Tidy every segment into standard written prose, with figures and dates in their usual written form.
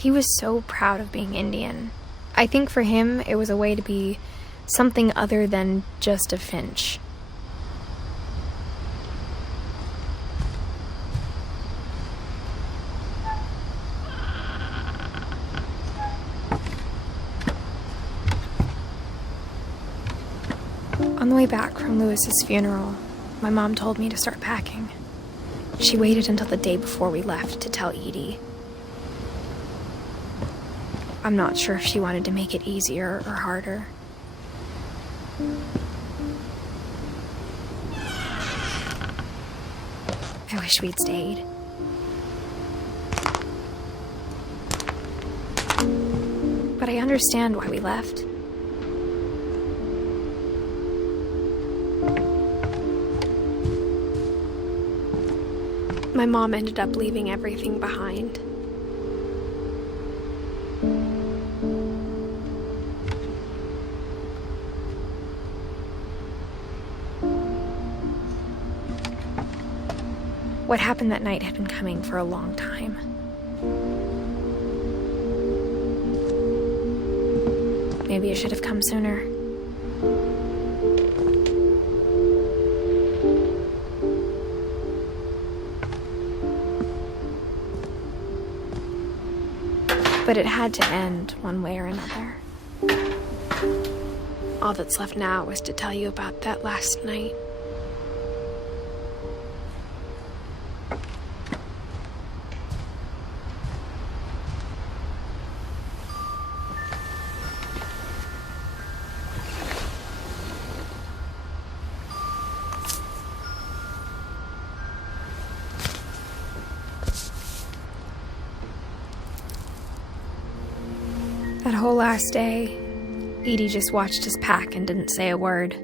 He was so proud of being Indian. I think for him, it was a way to be something other than just a Finch. On the way back from Lewis's funeral, my mom told me to start packing. She waited until the day before we left to tell Edie. I'm not sure if she wanted to make it easier or harder. I wish we'd stayed. But I understand why we left. My mom ended up leaving everything behind. What happened that night had been coming for a long time. Maybe it should have come sooner. But it had to end one way or another. All that's left now is to tell you about that last night. That whole last day, Edie just watched us pack and didn't say a word.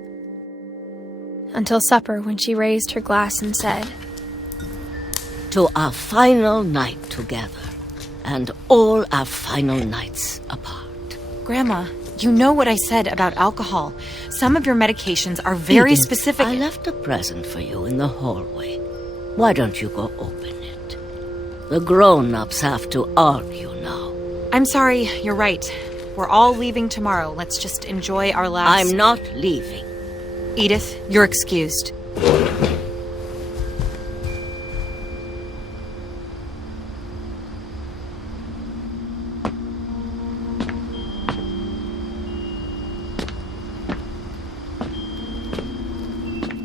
Until supper, when she raised her glass and said, "To our final night together, and all our final nights apart." Grandma, you know what I said about alcohol. Some of your medications are very Edith, specific. I left a present for you in the hallway. Why don't you go open it? The grown-ups have to argue now. I'm sorry, you're right. We're all leaving tomorrow. Let's just enjoy our last... I'm not leaving. Edith, you're excused.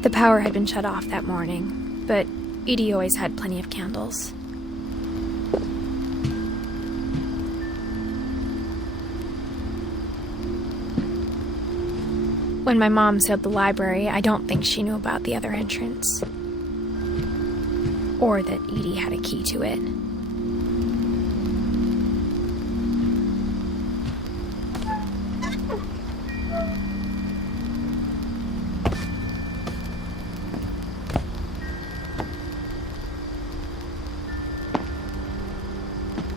The power had been shut off that morning, but Edie always had plenty of candles. When my mom sailed the library, I don't think she knew about the other entrance. Or that Edie had a key to it.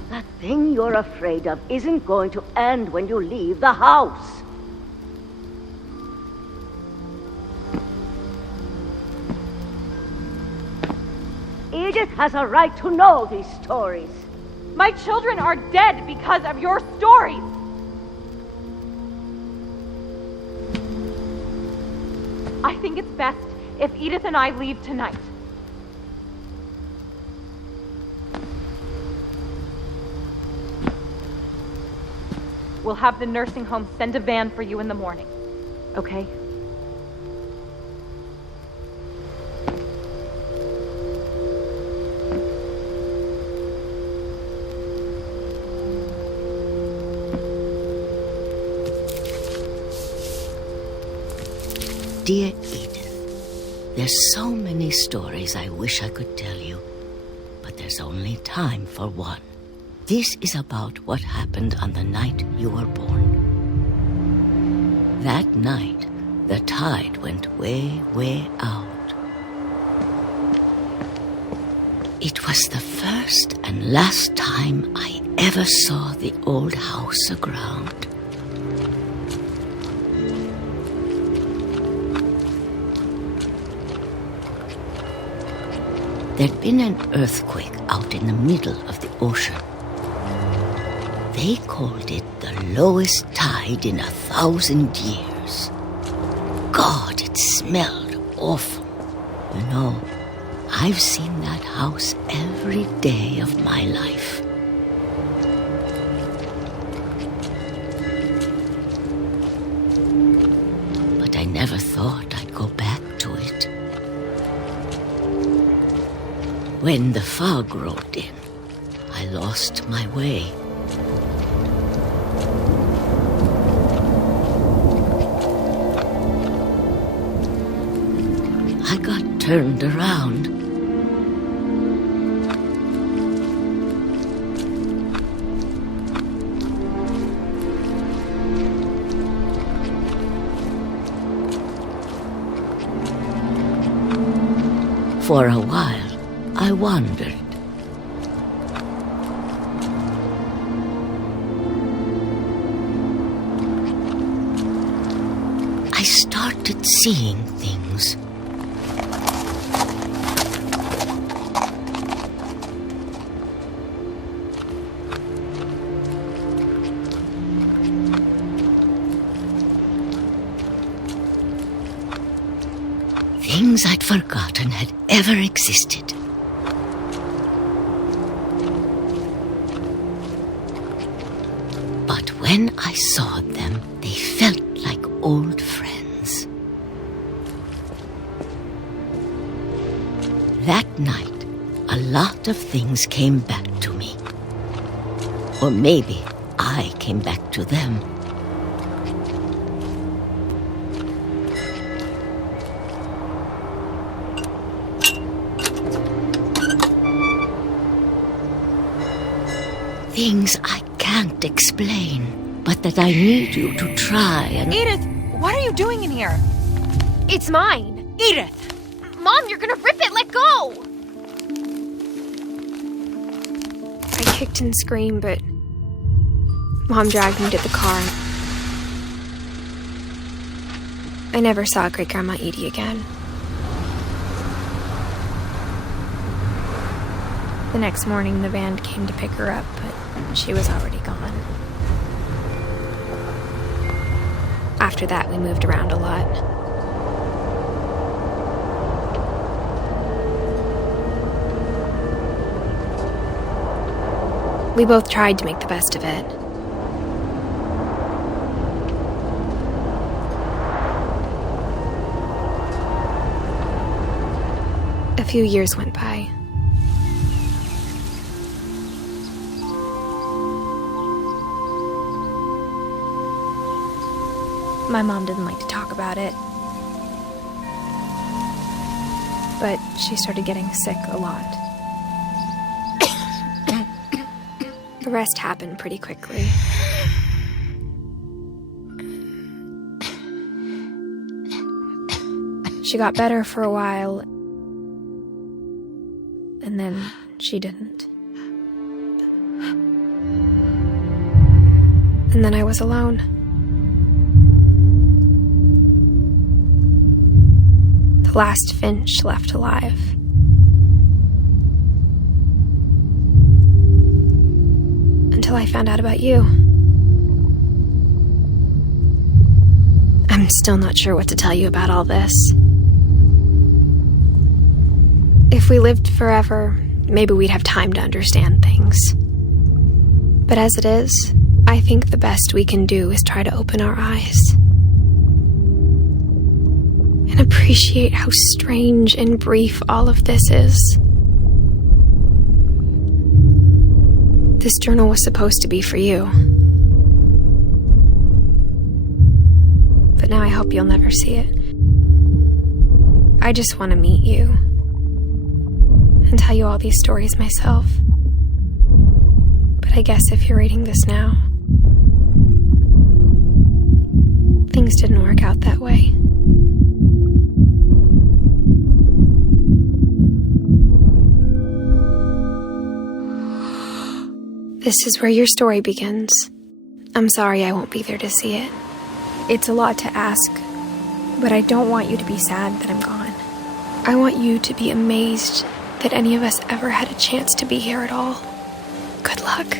That thing you're afraid of isn't going to end when you leave the house. Edith has a right to know these stories. My children are dead because of your stories! I think it's best if Edith and I leave tonight. We'll have the nursing home send a van for you in the morning, okay? Dear Edith, there's so many stories I wish I could tell you, but there's only time for one. This is about what happened on the night you were born. That night, the tide went way, way out. It was the first and last time I ever saw the old house aground. There'd been an earthquake out in the middle of the ocean. They called it the lowest tide in 1,000 years. God, it smelled awful. You know, I've seen that house every day of my life. But I never thought I'd go back to it. When the fog rolled in, I lost my way. I got turned around. For a while, I wandered. I started seeing things. Things I'd forgotten had ever existed. But when I saw them, they felt like old friends. That night, a lot of things came back to me. Or maybe I came back to them. Things I can't explain, but that I need you to try and... Edith, what are you doing in here? It's mine. Edith! Mom, you're gonna rip it! Let go! I kicked and screamed, but Mom dragged me to the car. I never saw Great-Grandma Edie again. The next morning, the band came to pick her up, but she was already gone. After that, we moved around a lot. We both tried to make the best of it. A few years went by. My mom didn't like to talk about it, but she started getting sick a lot. The rest happened pretty quickly. She got better for a while, and then she didn't. And then I was alone. The last Finch left alive. Until I found out about you. I'm still not sure what to tell you about all this. If we lived forever, maybe we'd have time to understand things. But as it is, I think the best we can do is try to open our eyes. And appreciate how strange and brief all of this is. This journal was supposed to be for you. But now I hope you'll never see it. I just want to meet you and tell you all these stories myself. But I guess if you're reading this now, things didn't work out that way. This is where your story begins. I'm sorry I won't be there to see it. It's a lot to ask, but I don't want you to be sad that I'm gone. I want you to be amazed that any of us ever had a chance to be here at all. Good luck.